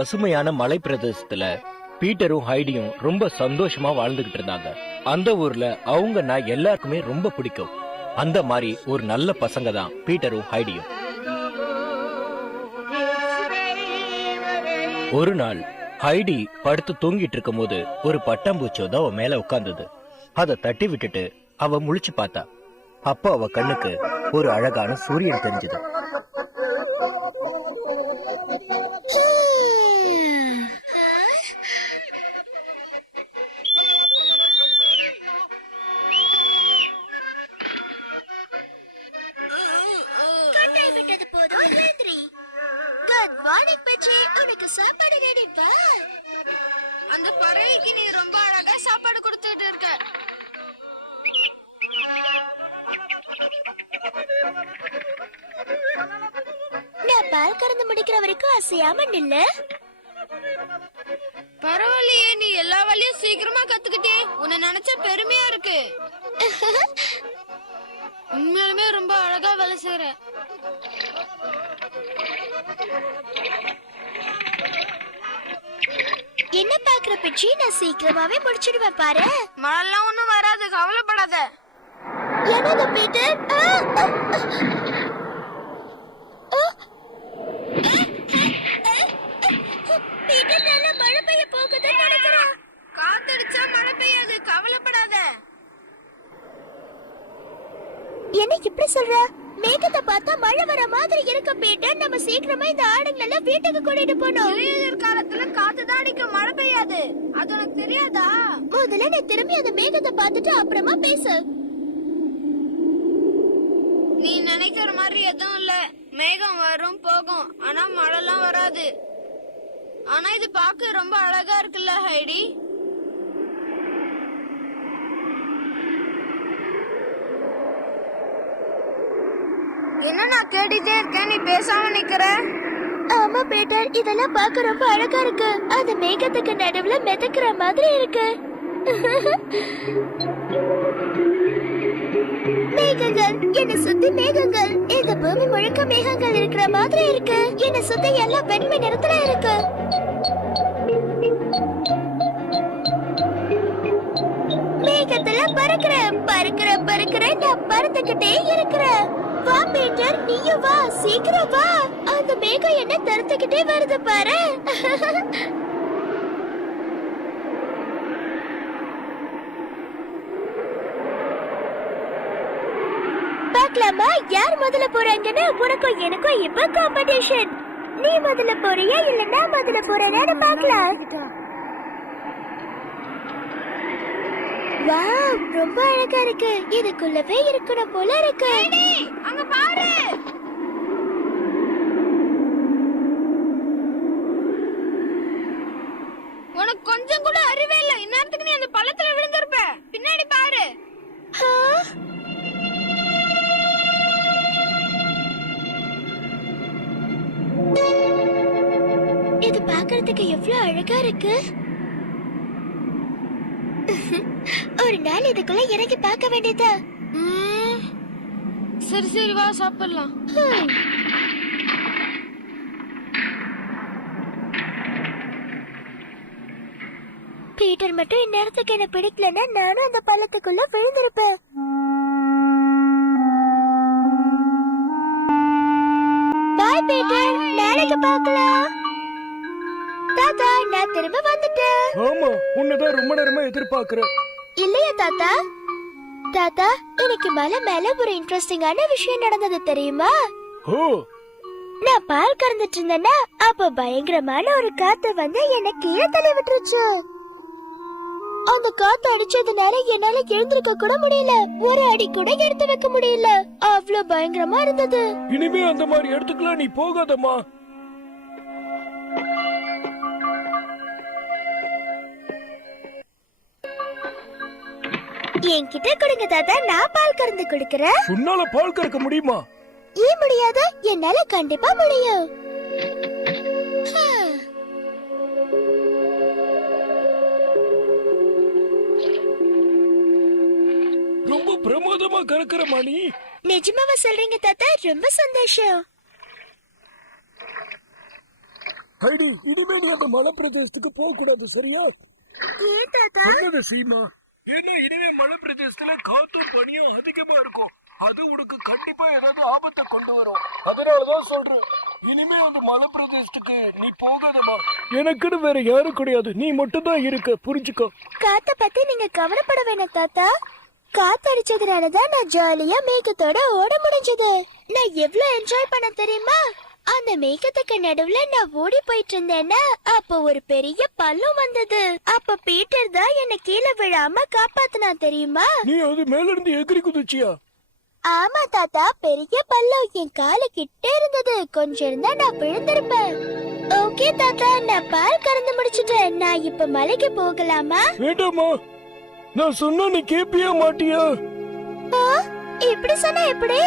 பசுமையான மலை பிரதேசத்துல பீட்டரும் ஹைடியும் ரொம்ப சந்தோஷமா வாழ்ந்துகிட்டு இருந்தாங்க. அந்த ஊர்ல அவங்க நான் எல்லாருக்குமே ரொம்ப பிடிக்கும். அந்த மாதிரி ஒரு நல்ல பசங்க தான் பீட்டரும் ஹைடியும். ஒரு நாள் ஹைடி படுத்து தூங்கிட்டு இருக்கும் போது ஒரு பட்டாம்பூச்சி தான் அவ மேல உட்கார்ந்தது. அதை தட்டி விட்டுட்டு அவ முழிச்சு பார்த்தா. அப்போ அவ கண்ணுக்கு ஒரு அழகான சூரியன் தெரிஞ்சது. சாப்பாடு ரெடி பா. அந்த பறவைக்கு நீ ரொம்ப அழகா சாப்பாடு கொடுத்துட்டு இருக்க. நான் பால் கறந்து முடிக்கிற வரைக்கும் அசையாம நில்லு. பரவாயில்லையே, நீ எல்லா வேலையும் சீக்கிரமா கத்துக்கிட்டே. உன்னை நினைச்சா பெருமையா இருக்கு. உண்மையாலுமே ரொம்ப அழகா வேலை செய்யற. என்ன பாக்குற பிச்சி? நான் சீக்கிரமாவே முடிச்சிடுவேன் பாரு. மழைலாம் ஒண்ணும் வராது, கவலைப்படாத. என்னது பீட்டர்? பீட்டர், நல்ல மழை பெய்ய போகுதுன்னு நினைக்கிறேன். காத்தடிச்சா மழை பெய்யாது, கவலைப்படாத. என்ன இப்படி சொல்ற? மேகத்தை பார்த்தா மழை வர மாதிரி இருக்க பீட்டர். நம்ம சீக்கிரமா இந்த ஆடுங்களை வீட்டுக்கு கூட்டிட்டு போனோம். இளைஞர் காலத்துல காத்துதான் அடிக்க, மழை பெய்யாது. அது உனக்கு தெரியாதா? முதல்ல நீ திரும்பி அந்த மேகத்தை பார்த்துட்டு அப்புறமா பேசு. நீ நினைக்கிற மாதிரி எதுவும் இல்ல. மேகம் வரும் போகும், ஆனா மழைலாம் வராது. ஆனா இது பார்க்க ரொம்ப அழகா இருக்குல்ல ஹைடி? என்ன நான் தேடிட்டே இருக்கேன், நீ பேசாம நிக்கிற? ஆமா பீட்டர், இதெல்லாம் பார்க்க ரொம்ப அழகா இருக்கு. அந்த மேகத்துக்கு நடுவுல மிதக்கிற மாதிரி இருக்கு. மேகங்கள், என்ன சுத்தி மேகங்கள். இந்த பூமி முழுக்க மேகங்கள் இருக்கிற மாதிரி இருக்கு. என்ன சுத்தி எல்லாம் வெண்மை நிறத்துல இருக்கு. மேகத்துல பறக்கிறேன் பறக்கிறேன் பறக்கிறேன். நான் பறந்துகிட்டே இருக்கிறேன். வா பீட்டர், நீயும் வா, சீக்கிரம் வா. அந்த மேகம் என்ன தடுத்துக்கிட்டே வருது பாரு. பார்க்கலாமா யார் முதல்ல போறாங்கன்னு? உனக்கும் எனக்கும் இப்ப காம்படிஷன். நீ முதல்ல போறியா இல்ல நான் முதல்ல போறேன்னு பார்க்கலாம். வாவ், ரொம்ப அழகா இருக்கு. இதுக்குள்ளவே இருக்கணும் போல இருக்கு. அங்க பாரு. உனக்கு கொஞ்சம் கூட அறிவே இல்ல. இந்நேரத்துக்கு நீ அந்த பள்ளத்துல விழுந்திருப்ப. பின்னாடி பாரு. இது பார்க்க பார்க்கிறதுக்கு எவ்வளவு அழகா இருக்கு. ஒரு நாள் இதுக்குள்ள இறங்கி பார்க்க வேண்டியதா. சரி சரி வா சாப்பிடலாம். பீட்டர் மட்டும் இந்நேரத்துக்கு என்ன பிடிக்கலன்னா நானும் அந்த பள்ளத்துக்குள்ள விழுந்திருப்பேன். பாய் பீட்டர், நாளைக்கு பார்க்கலாம். தாத்தா, நான் திரும்ப வந்துட்டேன். ஆமா, உன்னதான் ரொம்ப நேரமா எதிர்பார்க்கிறேன். இல்லையா தாத்தா? தாத்தா, எனக்கு மலை மேல ஒரு இன்ட்ரெஸ்டிங்கான விஷயம் நடந்தது தெரியுமா? ஓ, நான் பால் கறந்துட்டு இருந்தேன்னா அப்ப பயங்கரமான ஒரு காத்து வந்து என்ன கீழே தள்ளி விட்டுருச்சு. அந்த காத்து அடிச்சதுனால என்னால எழுந்திருக்க கூட முடியல, ஒரு அடி கூட எடுத்து வைக்க முடியல. அவ்வளவு பயங்கரமா இருந்தது. இனிமே அந்த மாதிரி இடத்துக்குலாம் நீ போகாதம்மா. என்கிட்ட கொடுங்க தாத்தா, நான் பால் கறந்து கொடுக்கறேன். உன்னால பால் கறக்க முடியுமா? ஏன் முடியாது? என்னால கண்டிப்பா முடியும். ரொம்ப பிரமாதமா கறக்குறமா நீ. நிஜமாவா சொல்றீங்க தாத்தா? ரொம்ப சந்தோஷம். ஹைடி, இனிமே நீ அந்த மலை பிரதேசத்துக்கு போக கூடாது, சரியா? ஏன் தாத்தா? சொன்னது சீமா. ஏன்னா இனிமே மலை பிரதேசத்துல காத்தும் பனியும் அதிகமா இருக்கும். அது உனக்கு கண்டிப்பா ஏதாவது ஆபத்தை கொண்டு வரும். அதனாலதான் சொல்றேன், இனிமே அந்த மலை பிரதேசத்துக்கு நீ போகாதமா. எனக்குன்னு வேற யாரும் கிடையாது, நீ மட்டும் தான் இருக்க, புரிஞ்சுக்கோ. காத்த பத்தி நீங்க கவலைப்பட வேணாம் தாத்தா. காத்தடிச்சதுனாலதான் நான் ஜாலியா மேகத்தோட ஓட முடிஞ்சது. நான் எவ்வளவு என்ஜாய் பண்ண தெரியுமா? அந்த மேகத்துக்கு நடுவுல நான் ஓடி போயிட்டு இருந்தேன்னா அப்ப ஒரு பெரிய பள்ளம் வந்தது. அப்ப பீட்டர் தான் என்ன கீழே விழாம காப்பாத்தினா தெரியுமா? நீ அது மேல இருந்து எகிரி குதிச்சியா? ஆமா தாத்தா, பெரிய பள்ளம் என் காலு கிட்ட இருந்தது. கொஞ்சம் இருந்தா நான் விழுந்திருப்பேன். ஓகே தாத்தா, நான் பால் கறந்து முடிச்சிட்டேன். நான் இப்ப மலைக்கு போகலாமா? வேண்டாமா, நான் சொன்னா நீ கேப்பியா மாட்டியா? இப்படி சொன்னா எப்படி?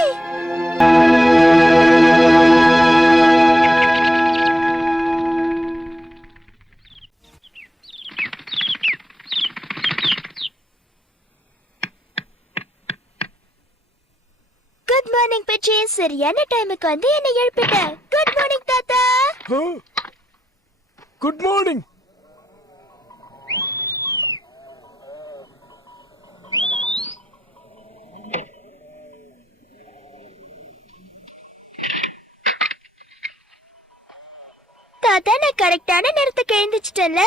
குட் மார்னிங் பெட்ரி, சரியான டைமுக்கு வந்து என்ன எழுப்பிட்ட. குட் மார்னிங் தாத்தா. Good morning. தாத்தா, நான் கரெக்டான நேரத்துக்கு எழுந்திச்சிட்டேன்ல.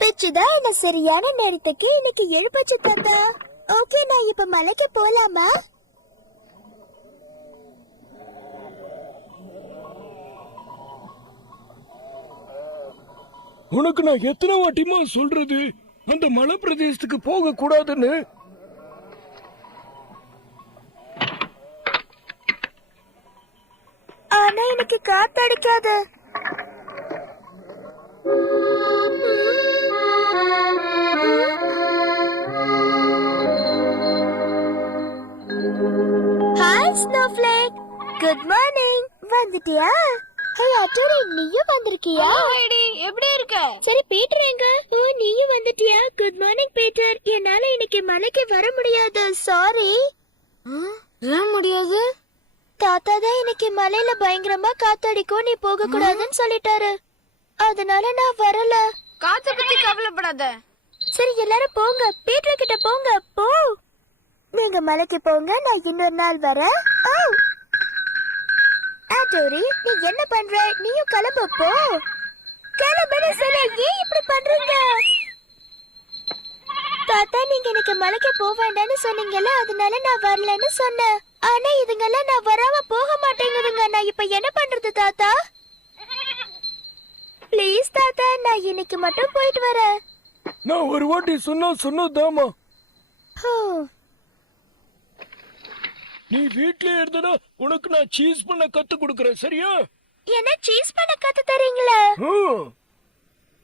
பிச்சுதான் என்ன சரியான நேரத்துக்கு இன்னைக்கு எழுப்பச்சு தாத்தா. ஓகே, நான் இப்ப மலைக்கு போலாமா? உனக்கு நான் எத்தனை வாட்டிமா சொல்றது அந்த மலை பிரதேசத்துக்கு போக கூடாதுன்னு? ஆனா எனக்கு காத்தடிக்காது. Hi snowflake, good morning. வந்துட்டியா? ஹே அட்டோரி, நீயும் வந்திருக்கியா? ஹைடி, எப்படி இருக்க? சரி, பீட்டர் எங்க? ஓ, நீயும் வந்துட்டியா? Good morning Peter. என்னால இன்னைக்கு மலைக்கு வர முடியாது, சாரி. ஏன் முடியாது? தாத்தா தான் இன்னைக்கு மலையில பயங்கரமா காத்தடிக்கும், நீ போக கூடாதுன்னு சொல்லிட்டாரு. அதனால நான் வரல. காத்த பத்தி கவலைப்படாத. சரி, எல்லாரும் போங்க, பீட்டர் கிட்ட போங்க. போ, நீங்க மலைக்கு போங்க, நான் இன்னொரு நாள் வரேன். ஓ ஆட்டோரி, நீ என்ன பண்ற? நீயும் கிளம்பு, போ. கிளம்புன்னு சொல்ல ஏன் இப்படி பண்றீங்க? தாத்தா, நீங்க எனக்கு மலைக்கு போக வேண்டாம்னு சொன்னீங்கல்ல, அதனால நான் வரலன்னு சொன்னேன். ஆனா இதுங்கெல்லாம் நான் வராம போக மாட்டேங்குதுங்க. நான் இப்ப என்ன பண்றது தாத்தா? ப்ளீஸ் தாத்தா, நான் இன்னைக்கு மட்டும் போயிட்டு வரேன். நான் ஒரு வாட்டி சொன்னதாமா. நீ வீட்லயே இருந்தனா உனக்கு நான் சீஸ் பண்ண கத்து கொடுக்கறேன், சரியா? என்ன சீஸ் பண்ண கத்து தரீங்களா?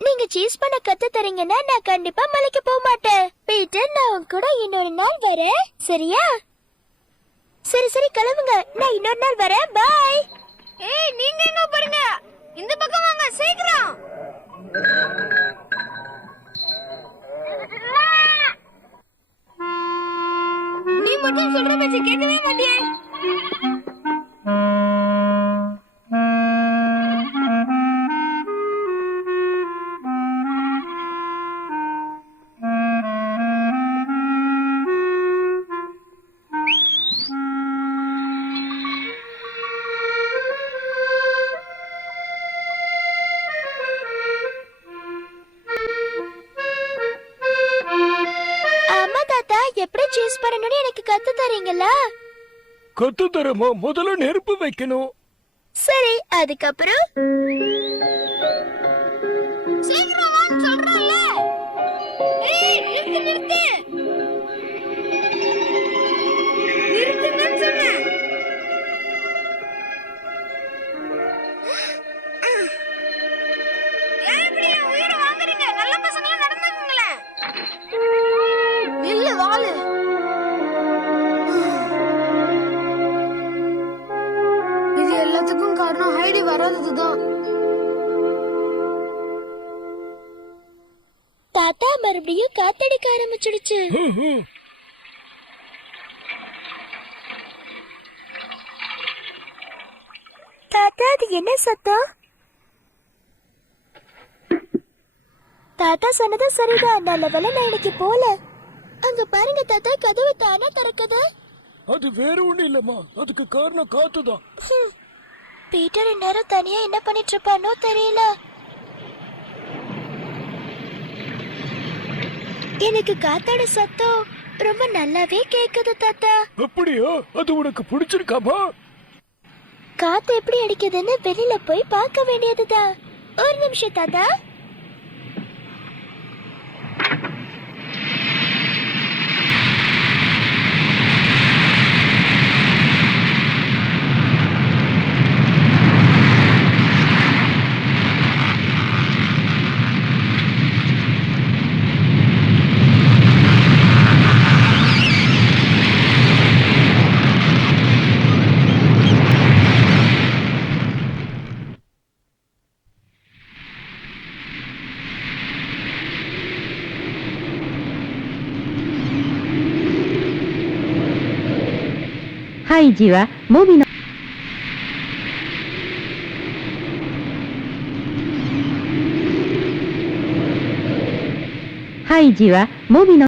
நீங்க சீஸ் பண்ண கத்து தரீங்கன்னா நான் கண்டிப்பா மலைக்கு போக மாட்டேன். பீட்டர், நான் உன் கூட இன்னொரு நாள் வரேன், சரியா? சரி சரி, கிளம்புங்க, நான் இன்னொரு நாள் வரேன். பாய். ஏய், நீங்க எங்க போறீங்க? இந்த பக்கம் வாங்க சீக்கிரம். நீ மட்டும் சொல்ற பேச்சு கேட்கவே மாட்டியே. ஆமா தாத்தா, எப்படி சூஸ் பண்ணணும்னு எனக்கு கத்து தரீங்களா? கத்து தரமா? முதல்ல நெருப்பு வைக்கணும். சரி, அதுக்கப்புறம் சீக்கிரம் வான்னு சொல்றேன்ல. ஏய் நிறுத்து நிறுத்து. நிறுத்துங்கன்னு சொன்னேன். ஏன் இப்படி என் உயிரை வாங்குறீங்க? நல்ல பசங்களா நடந்துக்குங்களேன். நில்லு வாளு. இது எல்லாத்துக்கும் காரணம் ஹைடி வராததுதான். தாத்தா மறுபடியும் காத்தடிக்க ஆரம்பிச்சிடுச்சு. தாத்தா, அது என்ன சத்தம்? தாத்தா சொன்னது சரிதான். நல்ல வேளை நான் இன்னைக்கு போல. அங்க பாருங்க தாத்தா, கதவு தானா திறக்குது. அது வேற ஒண்ணு இல்லம்மா, அதுக்கு காரணம் காத்துதான். பீட்டர் இந்நேரம் தனியா என்ன பண்ணிட்டு இருப்பானோ தெரியல. எனக்கு காத்தோட சத்தம் ரொம்ப நல்லாவே கேக்குது தாத்தா. அப்படியா? அது உனக்கு பிடிச்சிருக்காமா? காத்து எப்படி அடிக்குதுன்னு வெளியில போய் பார்க்க வேண்டியதுதான். ஒரு நிமிஷம் தாத்தா.ハイジはモビのハイジはモビの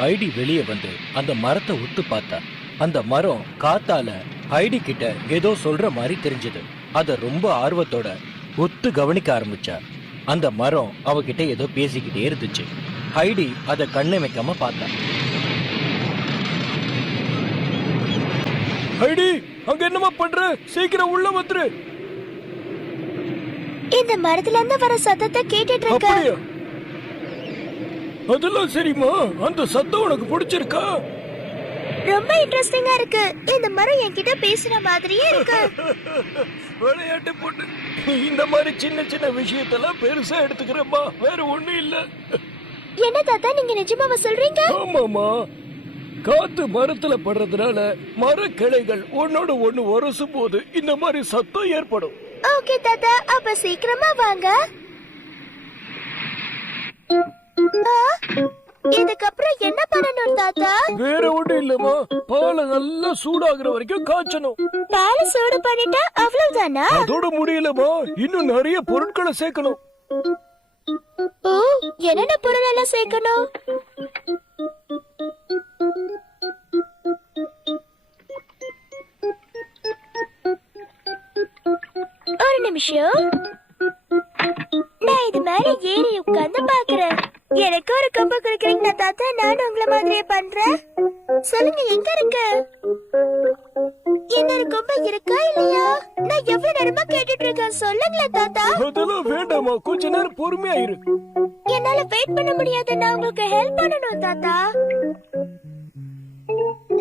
ஹைடி வெளியே வந்து அந்த மரத்தை உத்து பார்த்தா. அந்த மரம் காத்தால ஹைடி கிட்ட ஏதோ சொல்ற மாதிரி தெரிஞ்சது. அத ரொம்ப ஆர்வத்தோட உத்து கவனிக்க ஆரம்பிச்சா. அந்த மரம் அவகிட்ட ஏதோ பேசிக்கிட்டே இருந்துச்சு. ஹைடி அத கண்ணை வைக்காம பார்த்தா. ஹைடி, அங்க என்னமா பண்ற? சீக்கிரம் உள்ள வந்துரு. இந்த மரத்துல இருந்து வர சத்தத்தை கேட்டுட்டு இருக்க. அப்படியா? அதெல்லாம் சரிம்மா. அந்த சத்தம் உனக்கு பிடிச்சிருக்கா? ரொம்ப இன்ட்ரெஸ்டிங்கா இருக்கு. இந்த மரம் என்கிட்ட பேசுற மாதிரியே இருக்கு. விளையாட்டு பொண்ணு, இந்த மாதிரி சின்ன சின்ன விஷயத்தெல்லாம் பெருசா எடுத்துக்கிறப்பா, வேற ஒண்ணும் இல்ல. என்ன தாத்தா, நீங்க நிஜமாவா சொல்றீங்க? ஆமாமா, காத்து மரத்துல படுறதுனால மர கிளைகள் ஒன்னோட ஒண்ணு உரசும் போது இந்த மாதிரி சத்தம் ஏற்படும். ஓகே தாத்தா, அப்ப சீக்கிரமா வாங்க. இதுக்கப்புறம் என்ன பண்ணணும் தாத்தா? வேற ஒண்ணும் இல்லம்மா, பாலை நல்லா சூடாகிற வரைக்கும் காய்ச்சணும். பாலை சூடு பண்ணிட்டா அவ்வளவுதானா? அதோட முடியலமா, இன்னும் நிறைய பொருட்களை சேர்க்கணும். ஓ, என்னென்ன பொருள் எல்லாம் சேர்க்கணும்? ஒரு நிமிஷம், நான் இது மேல ஏறி உட்கார்ந்து பாக்குறேன். எனக்கு ஒரு கம்பு கொடுக்குறீங்களா தாத்தா? நானும் உங்களை மாதிரியே பண்றேன். சொல்லுங்க, எங்க இருக்கு? இன்னொரு கொம்பு இருக்கா இல்லையா? நான் எவ்வளவு நேரமா கேட்டுட்டு இருக்கேன், சொல்லுங்களேன் தாத்தா. அதெல்லாம் வேண்டாமா, கொஞ்ச நேரம் பொறுமையா இரு. என்னால வெயிட் பண்ண முடியாது, நான் உங்களுக்கு ஹெல்ப் பண்ணணும் தாத்தா.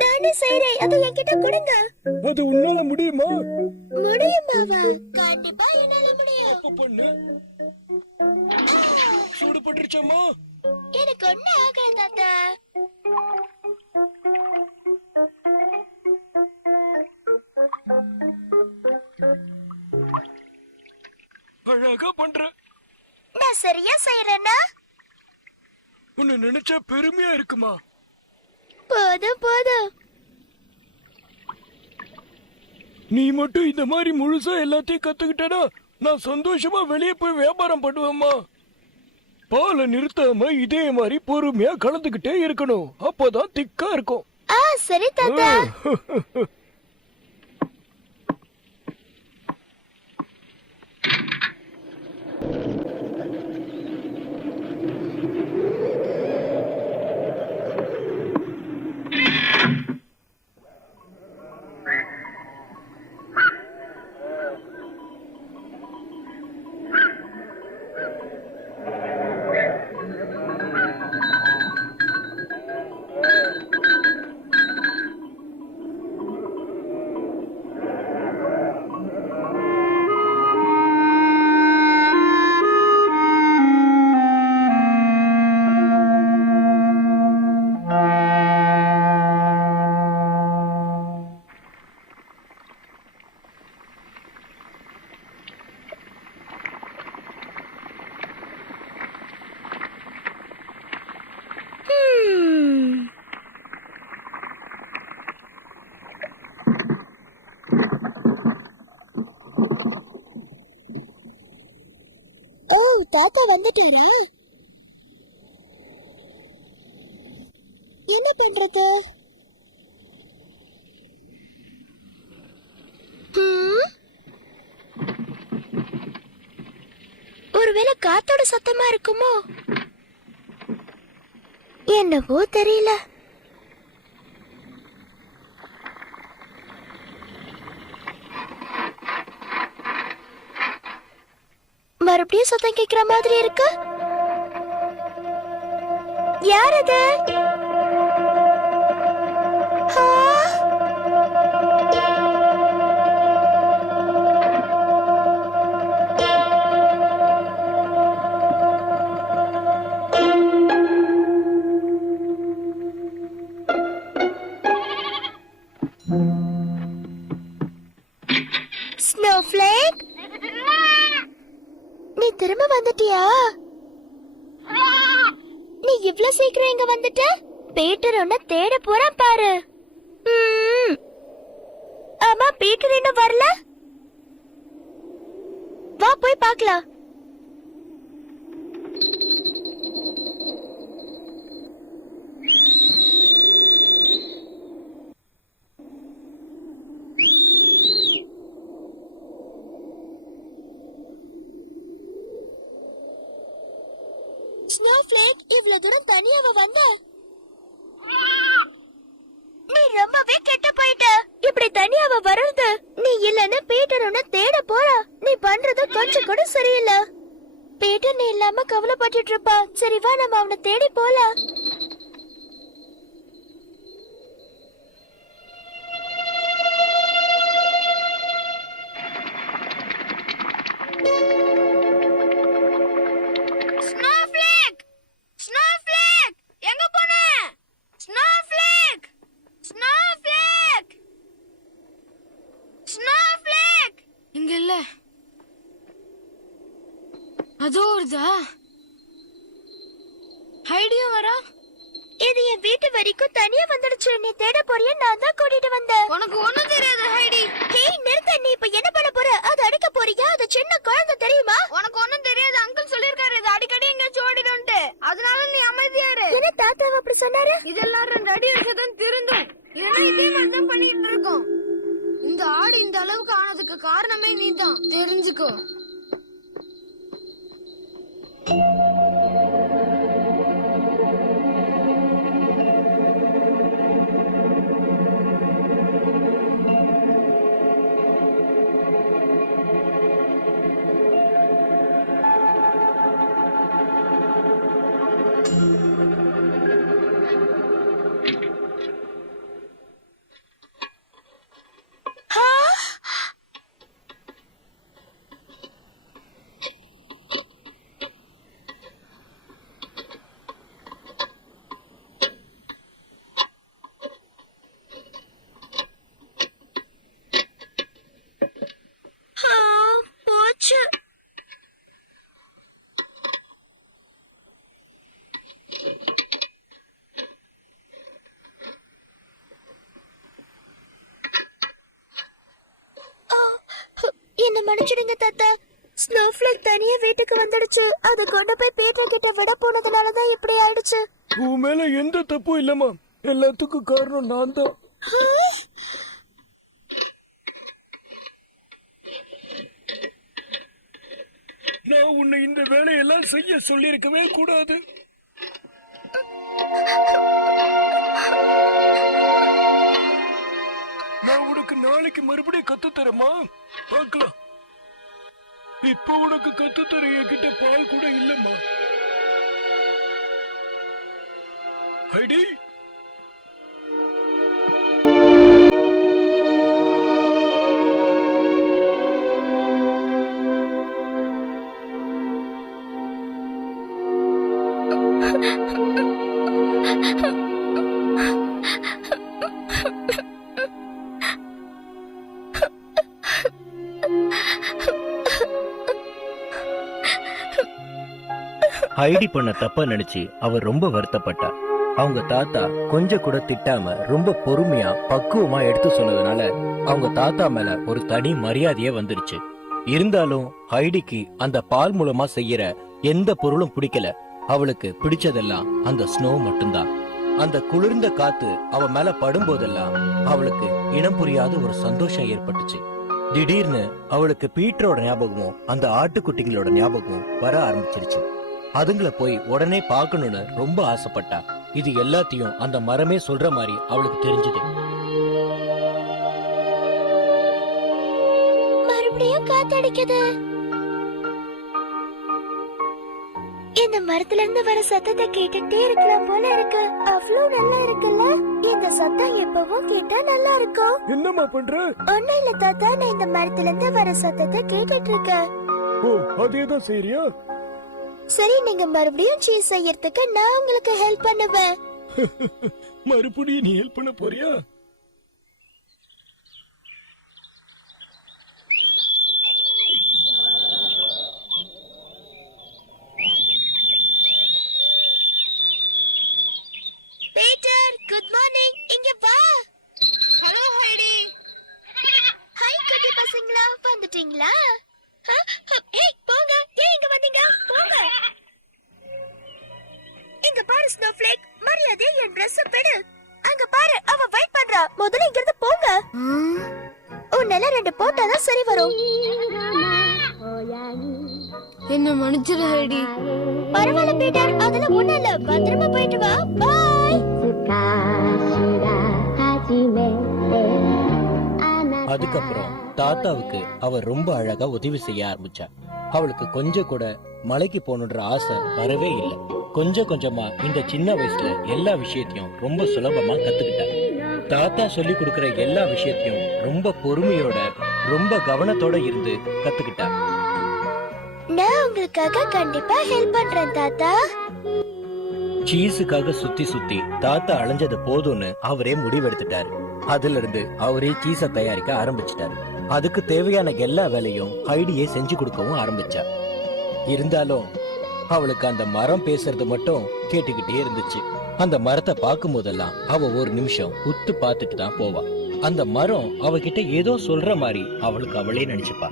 நானே செய்றேன், அதை என்கிட்ட கொடுங்க. அது உன்னால முடியுமா? முடியுமாவா? கண்டிப்பா என்னால முடியும். அப்ப பண்ணு. சூடு பட்டுருச்சாமா? எனக்கு ஒண்ணு ஆகல தாத்தா. அழகா பண்ற. நான் சரியா செய்யறேன்னா? உன்னை நினைச்சா பெருமையா இருக்குமா? போதும் போதும். நீ மட்டும் இந்த மாதிரி முழுசா எல்லாத்தையும் கத்துக்கிட்டனா நான் சந்தோஷமா வெளியே போய் வியாபாரம் பண்ணுவேம்மா. பாலை நிறுத்தாம இதே மாதிரி பொறுமையா கலந்துகிட்டே இருக்கணும். அப்பதான் திக்கா இருக்கும். சரி தாத்தா. தாத்தா வந்துட்டாரா? என்ன பண்றது? ஒருவேளை காத்தோட சத்தமா இருக்குமோ? என்னவோ தெரியல. மறுபடியும் சத்தம் கேட்கிற மாதிரி இருக்கு. யார் அது? ஸ்னோஃப்ளேக், நீ திரும்ப வந்துட்டியா? நீ இவ்ளோ சீக்கிரம் இங்க வந்துட்ட? பீட்டர் உன்னை தேட போறான் பாரு. ஆமா, பீட்டர் இன்னும் வரல. வா போய் பார்க்கலாம். ஸ்னோஃப்ளேக், இவ்வளவு தூரம் தனியாவ வந்த? நீ ரொம்பவே கெட்டு போயிட்ட. இப்படி தனியாவ வர்றது நீ இல்லன்னு பீட்டர் உன்னை தேட போறா. நீ பண்றது கொஞ்சம் கூட சரியில்லை. பீட்டர் நீ இல்லாம கவலைப்பட்டுட்டு இருப்பா. சரி வா, நம்ம அவனை தேடி போலாம். அதோ வருதா? ஹைடியும் வரா? இது என் வீட்டு வரைக்கும் தனியா வந்துடுச்சு. நீ தேட போறியா? நான் தான் கூட்டிட்டு வந்தேன். உனக்கு ஒண்ணும் தெரியாது ஹைடி. ஹேய் நிறுத்த. நீ இப்ப என்ன பண்ண போற? அது அடிக்க போறியா? அது சின்ன குழந்தை தெரியுமா? உனக்கு ஒண்ணும் தெரியாது. அங்கிள் சொல்லிருக்காரு இது அடிக்கடி எங்கேயாச்சும் ஓடிடும்ட்டு. அதனால நீ அமைதியா இரு. என்ன தாத்தா அப்படி சொன்னாரு? இதெல்லாம் 2 அடி இருக்கதான் திருந்தும். இல்லைன்னா இதே மாதிரி தான் பண்ணிட்டு இருக்கோம். இந்த ஆடு இந்த அளவுக்கு ஆனதுக்கு காரணமே நீதான். தெரிஞ்சுக்கோ. மன்னிச்சிடுங்க தாத்தா. ஸ்னோஃப்ளேக் தனியா வீட்டுக்கு வந்துடுச்சு. அது கொண்டு போய் பீட்டர் கிட்ட விட போனதுனாலதான் இப்படி ஆயிடுச்சு. உன் மேல எந்த தப்பும் இல்லம்மா, எல்லாத்துக்கும் காரணம் நான் தான். நான் உன்னை இந்த வேலையெல்லாம் செய்ய சொல்லியிருக்கவே கூடாது. நான் உனக்கு நாளைக்கு மறுபடியும் கத்துத்தரமா, பார்க்கலாம். இப்ப உனக்கு கத்துத்தர என்கிட்ட பால் கூட இல்லம்மா. ஹைடி, ஹைடி பண்ண தப்பா நினைச்சு அவர் ரொம்ப வருத்தப்பட்டா. அவங்க தாத்தா கொஞ்சம் கூட திட்டாம ரொம்ப பொறுமையா பக்குவமா எடுத்து சொன்னதுனால அவங்க தாத்தா மேல ஒரு தனி மரியாதையே வந்துருச்சு. இருந்தாலும் ஹைடிக்கு அந்த பால் மூலமா செய்யற எந்த பொருளும் பிடிக்கல. அவளுக்கு பிடிச்சதெல்லாம் அந்த ஸ்னோ மட்டும்தான். அந்த குளிர்ந்த காத்து அவ மேல படும்போதெல்லாம் அவளுக்கு இனம் புரியாத ஒரு சந்தோஷம் ஏற்பட்டுச்சு. திடீர்னு அவளுக்கு பீட்டரோட ஞாபகமும் அந்த ஆட்டுக்குட்டிங்களோட ஞாபகமும் வர ஆரம்பிச்சிருச்சு. அதுங்களை போய் உடனே பார்க்கணும்னு ரொம்ப ஆசைப்பட்டா. இது எல்லாத்தையும் அந்த மரமே சொல்ற மாதிரி அவளுக்கு தெரிஞ்சது. மறுபடியும் காத்தடிக்குது. இந்த மரத்துல இருந்து வர சத்தத்தை கேட்டுட்டே இருக்கலாம் போல இருக்கு. அவ்வளவு நல்லா இருக்குல்ல? இந்த சத்தம் எப்பவும் கேட்டா நல்லா இருக்கும். என்னம்மா பண்ற? ஒண்ணும் இல்ல தாத்தா, நான் இந்த மரத்துல இருந்து வர சத்தத்தை கேட்டுட்டு இருக்கேன். ஓ, அதேதான் சரியா? சரி, நீங்க மறுபடியும் சீஸ் செய்யறதுக்கு நான் உங்களுக்கு ஹெல்ப் பண்ணுவேன். மறுபடியும் நீ ஹெல்ப் பண்ண போறியா? Peter, good morning. இங்க வா. ஹலோ ஹைடி. ஹாய் குட்டி பசங்களா, வந்துட்டீங்களா? ஏய் போங்க, ஏன் இங்க வந்தீங்க? போங்க. இங்க பாரு ஸ்னோஃப்ளேக், மரியாதையா என் Dress பெடு. அங்க பாரு, அவ வெயிட் பண்றா. முதல்ல இங்க இருந்து போங்க. உன்னால 2 போட்டாதான் சரி வரும். என்ன மன்னிச்சிரு ஹைடி. பரவாயில்ல பீட்டர், அதெல்லாம் ஒண்ணும் இல்ல. பத்திரமா போயிட்டு வா. பாய். அதுக்கப்புறம் தாத்தாவுக்கு அவ ரொம்ப அழகா உதவி செய்ய ஆரம்பிச்சா. அவளுக்கு கொஞ்சம் கூட மலைக்கு போகணுன்ற ஆசை வரவே இல்லை. கொஞ்சம் கொஞ்சமா இந்த சின்ன வயசுல எல்லா விஷயத்தையும் ரொம்ப சுலபமா கத்துக்கிட்டா. தாத்தா சொல்லி கொடுக்கிற எல்லா விஷயத்தையும் ரொம்ப பொறுமையோட ரொம்ப கவனத்தோட இருந்து கத்துக்கிட்டா. நான் உங்களுக்காக கண்டிப்பா ஹெல்ப் பண்றேன் தாத்தா. சீஸுக்காக சுத்தி சுத்தி தாத்தா அலைஞ்சது போதும்னு அவரே முடிவெடுத்துட்டாரு. அதுல இருந்து அவரே சீஸ தயாரிக்க ஆரம்பிச்சிட்டாரு. அதுக்கு தேவையான எல்லா வேலையும் ஹைடியே செஞ்சு கொடுக்கவும் ஆரம்பிச்சா. இருந்தாலும் அவளுக்கு அந்த மரம் பேசுறது மட்டும் கேட்டுக்கிட்டே இருந்துச்சு. அந்த மரத்தை பார்க்கும் போதெல்லாம் அவ ஒரு நிமிஷம் உத்து பார்த்துட்டு தான் போவா. அந்த மரம் அவகிட்ட ஏதோ சொல்ற மாதிரி அவளுக்கு அவளே நினைச்சுப்பா.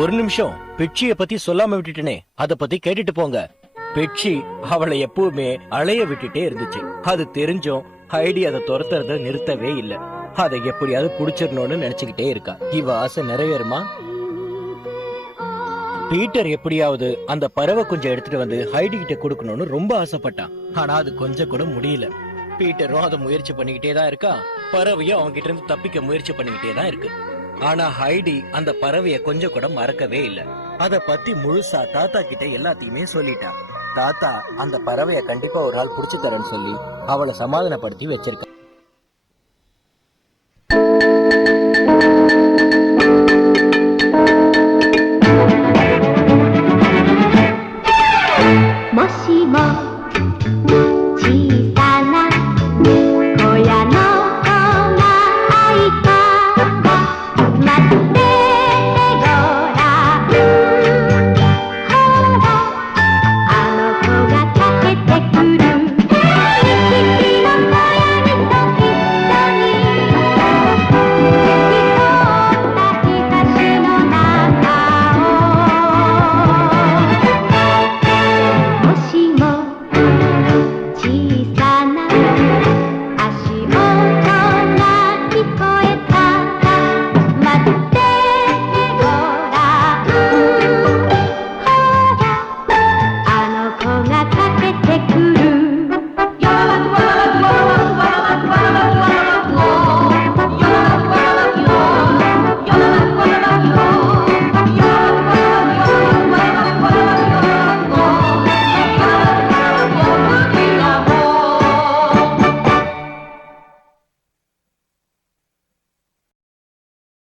ஒரு நிமிஷம், பெட்சிய பத்தி சொல்லாம விட்டுட்டனே, அத பத்தி கேட்டுட்டு போங்க. பெட்சி அவளை எப்பவுமே அலைய விட்டுட்டே இருந்துச்சு. அது தெரிஞ்சும் ஹைடி அதை துரத்துறத நிறுத்தவே இல்ல. அதை எப்படியாவது புடிச்சிடணும்னு நினைச்சுக்கிட்டே இருக்கா. இவ ஆசை நிறைவேறுமா? பீட்டர் எப்படியாவது அந்த பறவை கொஞ்சம் எடுத்துட்டு வந்து ஹைடி கிட்ட கொடுக்கணும்னு ரொம்ப ஆசைப்பட்டான். ஆனா அது கொஞ்சம் கூட முடியல. பீட்டரும் அதை முயற்சி பண்ணிக்கிட்டே தான் இருக்கா. பறவையும் அவங்க கிட்ட இருந்து தப்பிக்க முயற்சி பண்ணிக்கிட்டே தான் இருக்கு. ஆனா ஹைடி அந்த பறவைய கொஞ்சம் கூட மறக்கவே இல்ல. அத பத்தி முழுசா தாத்தா கிட்ட எல்லாத்தையுமே சொல்லிட்டா. தாத்தா அந்த பறவைய கண்டிப்பா ஒரு நாள் புடிச்சு தரேன்னு சொல்லி அவளை சமாதானப்படுத்தி வச்சிருக்க.